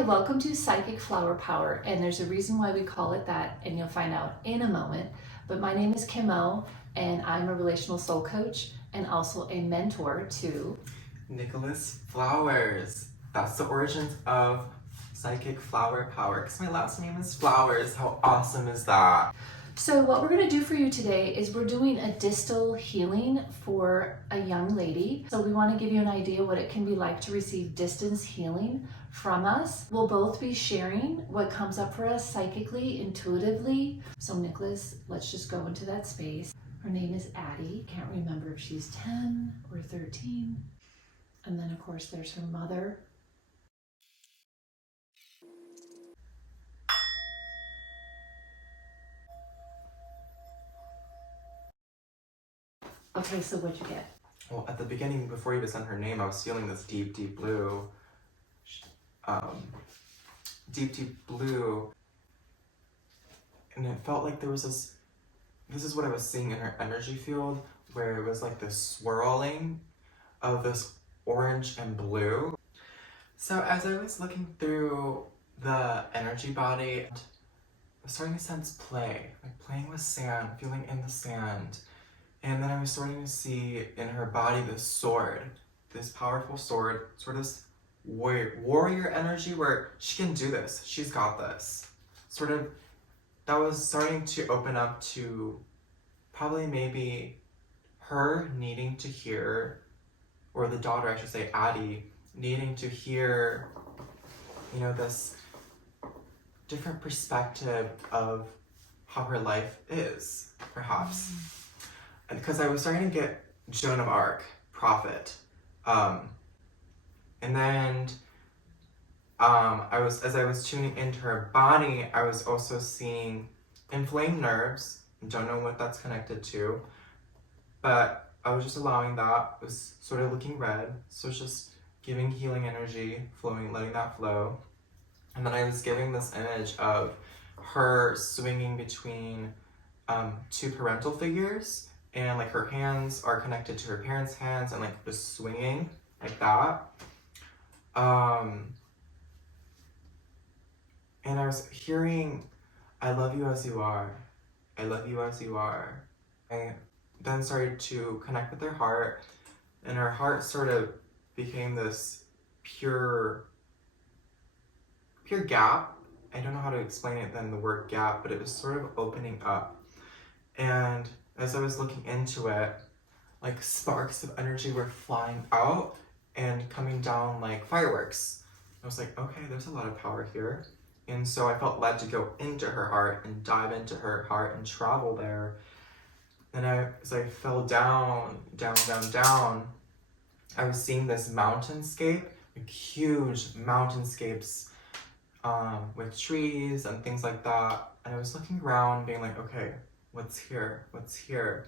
Hi, welcome to Psychic Flower Power, and there's a reason why we call it that, and you'll find out in a moment. But my name is Kim O, and I'm a relational soul coach and also a mentor to Nicholas Flowers. That's the origins of Psychic Flower Power, because my last name is Flowers. How awesome is that? So what we're going to do for you today is we're doing a distal healing for a young lady. So we want to give you an idea what it can be like to receive distance healing from us. We'll both be sharing what comes up for us psychically, intuitively. So Nicholas, let's just go into that space. Her name is Addie. Can't remember if she's 10 or 13. And then of course there's her mother. Okay, so what'd you get? Well, at the beginning, before you sent her name, I was feeling this deep, deep blue. Deep, deep blue. And it felt like there was this is what I was seeing in her energy field, where it was like this swirling of this orange and blue. So as I was looking through the energy body, I was starting to sense play, like playing with sand, feeling in the sand. And then I was starting to see in her body this sword, this powerful sword, sort of this warrior energy where she can do this, she's got this. Sort of, that was starting to open up to probably maybe her needing to hear, or the daughter, I should say, Addie, needing to hear, you know, this different perspective of how her life is, perhaps. And because I was starting to get Joan of Arc, Prophet. And then as I was tuning into her body, I was also seeing inflamed nerves. Don't know what that's connected to, but I was just allowing that. It was sort of looking red, so it's just giving healing energy, flowing, letting that flow. And then I was giving this image of her swinging between two parental figures, and like her hands are connected to her parents' hands, and like just swinging like that. And I was hearing, I love you as you are. I love you as you are. I then started to connect with her heart, and her heart sort of became this pure gap. I don't know how to explain it than the word gap, but it was sort of opening up. And as I was looking into it, like sparks of energy were flying out and coming down like fireworks. I was like, okay, there's a lot of power here. And so I felt led to go into her heart and dive into her heart and travel there. And as I fell down, I was seeing this mountainscape, like huge mountainscapes with trees and things like that. And I was looking around being like, okay, what's here? What's here?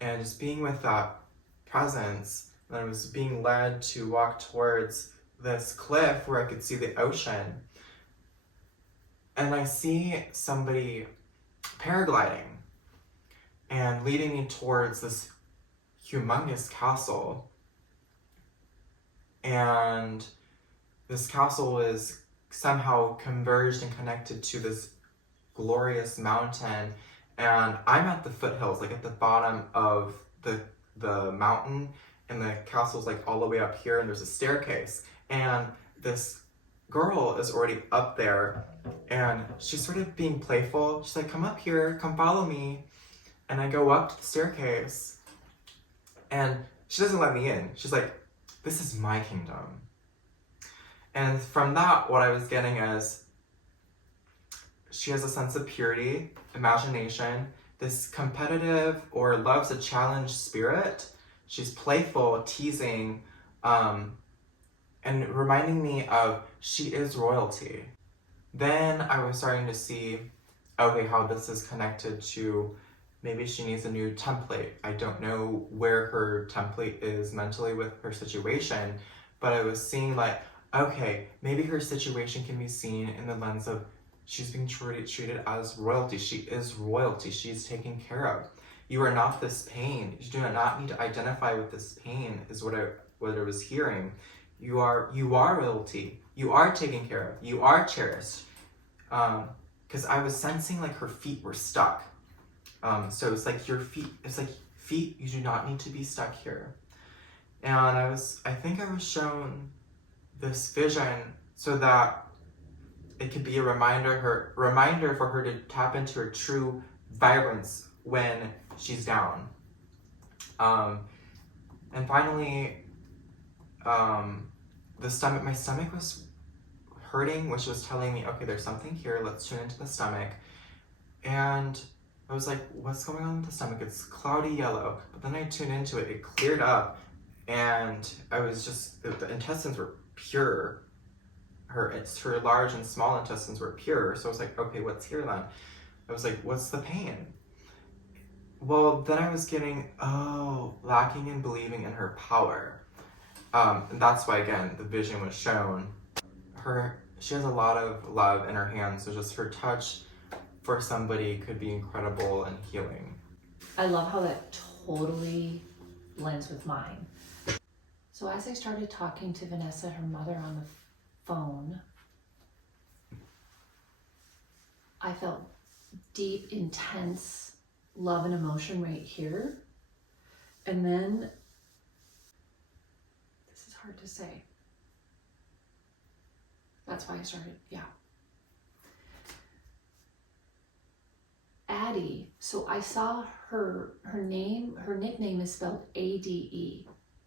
And just being with that presence, and I was being led to walk towards this cliff where I could see the ocean. And I see somebody paragliding and leading me towards this humongous castle. And this castle is somehow converged and connected to this glorious mountain. And I'm at the foothills, like at the bottom of the mountain, and the castle's like all the way up here, and there's a staircase. And this girl is already up there, and she's sort of being playful. She's like, come up here, come follow me. And I go up to the staircase, and she doesn't let me in. She's like, this is my kingdom. And from that, what I was getting is, she has a sense of purity, imagination, this competitive or loves a challenge spirit. She's playful, teasing, and reminding me of she is royalty. Then I was starting to see, okay, how this is connected to maybe she needs a new template. I don't know where her template is mentally with her situation, but I was seeing like, okay, maybe her situation can be seen in the lens of she's being treated as royalty. She is royalty. She's taken care of. You are not this pain. You do not need to identify with this pain, is what I was hearing. You are royalty. You are taken care of. You are cherished. Because I was sensing like her feet were stuck. So it's like feet, you do not need to be stuck here. And I think I was shown this vision so that it could be a reminder for her to tap into her true vibrance when she's down. And finally, my stomach was hurting, which was telling me, okay, there's something here, let's tune into the stomach. And I was like, what's going on with the stomach? It's cloudy yellow. But then I tuned into it, it cleared up, and the intestines were pure. Her large and small intestines were pure. So I was like, okay, what's here then? I was like, what's the pain? Well, then I was getting, lacking in believing in her power. And that's why, again, the vision was shown. She has a lot of love in her hands, so just her touch for somebody could be incredible and healing. I love how that totally blends with mine. So as I started talking to Vanessa, her mother, on the phone, I felt deep, intense love and emotion right here. And then, this is hard to say. That's why I started, Addie, so I saw her nickname is spelled A-D-E,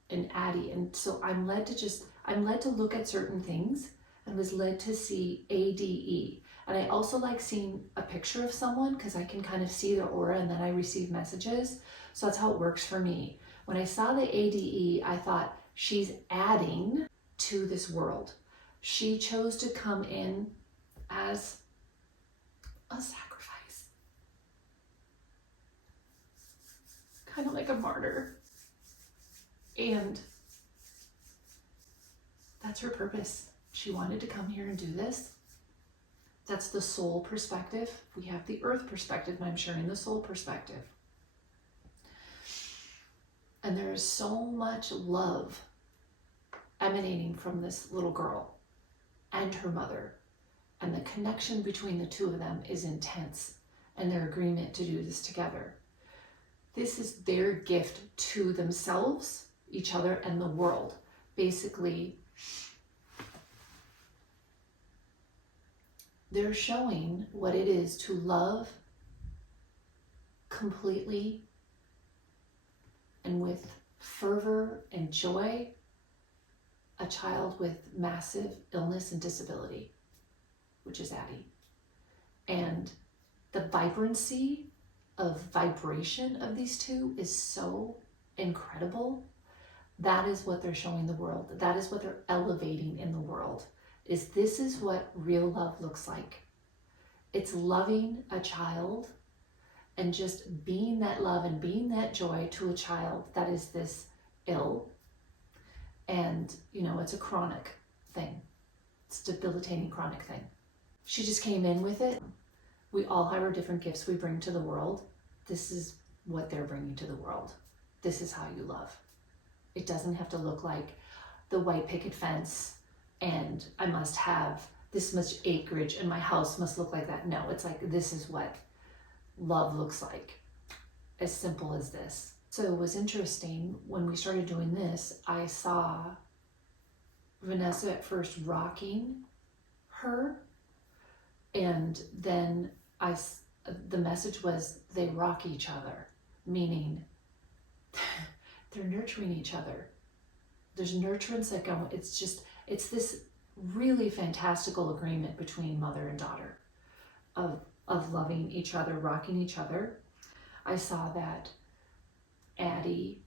and Addie. And so I'm led to look at certain things and was led to see A-D-E. And I also like seeing a picture of someone because I can kind of see their aura and then I receive messages. So that's how it works for me. When I saw the A-D-E, I thought she's adding to this world. She chose to come in as a sacrifice. Kind of like a martyr. And that's her purpose. She wanted to come here and do this. That's the soul perspective. We have the earth perspective, and I'm sharing the soul perspective. And there is so much love emanating from this little girl and her mother. And the connection between the two of them is intense, and their agreement to do this together. This is their gift to themselves, each other, and the world. Basically, they're showing what it is to love completely and with fervor and joy a child with massive illness and disability, which is Addie. And the vibrancy of vibration of these two is so incredible. That is what they're showing the world. That is what they're elevating in the world. This is what real love looks like. It's loving a child and just being that love and being that joy to a child that is this ill. And, it's a chronic thing. It's a debilitating chronic thing. She just came in with it. We all have our different gifts we bring to the world. This is what they're bringing to the world. This is how you love. It doesn't have to look like the white picket fence and I must have this much acreage and my house must look like that. No, it's like, this is what love looks like. As simple as this. So it was interesting when we started doing this, I saw Vanessa at first rocking her, and then the message was they rock each other, meaning they're nurturing each other. There's nurturance that go, it's this really fantastical agreement between mother and daughter of loving each other, rocking each other. I saw that Addie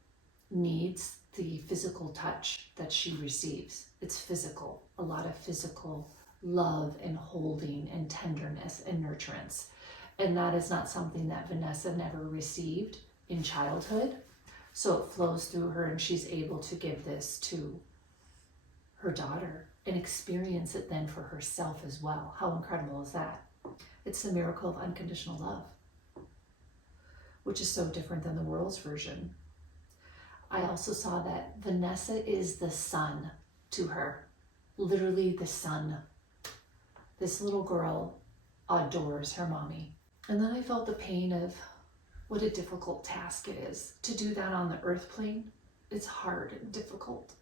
needs the physical touch that she receives. It's physical, a lot of physical love and holding and tenderness and nurturance. And that is not something that Vanessa never received in childhood. So it flows through her and she's able to give this to her daughter and experience it then for herself as well. How incredible is that? It's the miracle of unconditional love, which is so different than the world's version. I also saw that Vanessa is the sun to her. literally the sun. This little girl adores her mommy. And then I felt the pain of what a difficult task it is to do that on the earth plane. It's hard and difficult.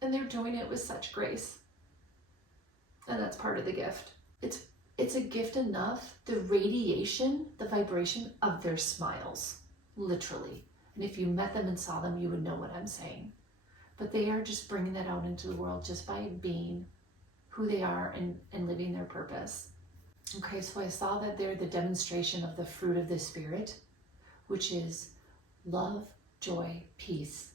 And they're doing it with such grace. And that's part of the gift. It's a gift enough, the radiation, the vibration of their smiles, literally. And if you met them and saw them, you would know what I'm saying. But they are just bringing that out into the world just by being who they are and living their purpose. Okay, so I saw that they're the demonstration of the fruit of the Spirit, which is love, joy, peace,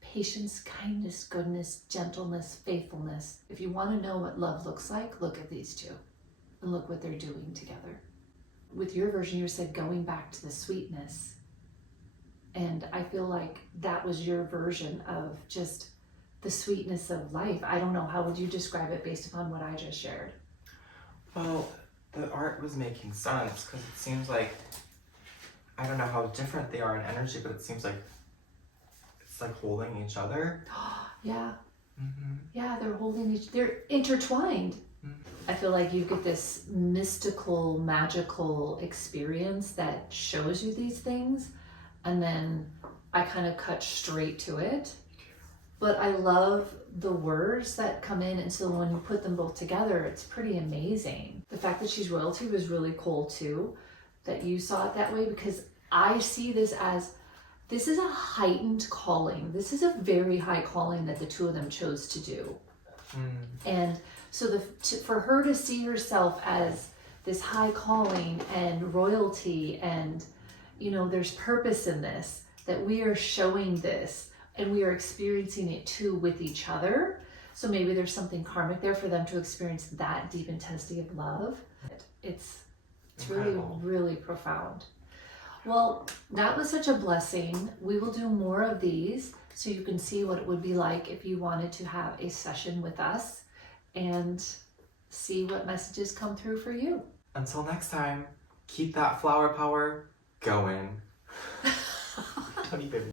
patience, kindness, goodness, gentleness, faithfulness. If you want to know what love looks like, look at these two and look what they're doing together. With your version, you said going back to the sweetness. And I feel like that was your version of just the sweetness of life. I don't know, how would you describe it based upon what I just shared? Well, the art was making sense because it seems like, I don't know how different they are in energy, but it seems like it's like holding each other. Yeah. Mm-hmm. Yeah, they're intertwined. Mm-hmm. I feel like you get this mystical, magical experience that shows you these things, and then I kind of cut straight to it. But I love the words that come in, and so when you put them both together, it's pretty amazing. The fact that she's royalty was really cool too, that you saw it that way, because I see this as, this is a heightened calling. This is a very high calling that the two of them chose to do. And so for her to see herself as this high calling and royalty, and there's purpose in this, that we are showing this and we are experiencing it too with each other. So maybe there's something karmic there for them to experience that deep intensity of love. It's really, Incredible. really profound. Well, that was such a blessing. We will do more of these so you can see what it would be like if you wanted to have a session with us and see what messages come through for you. Until next time, keep that flower power going. Don't even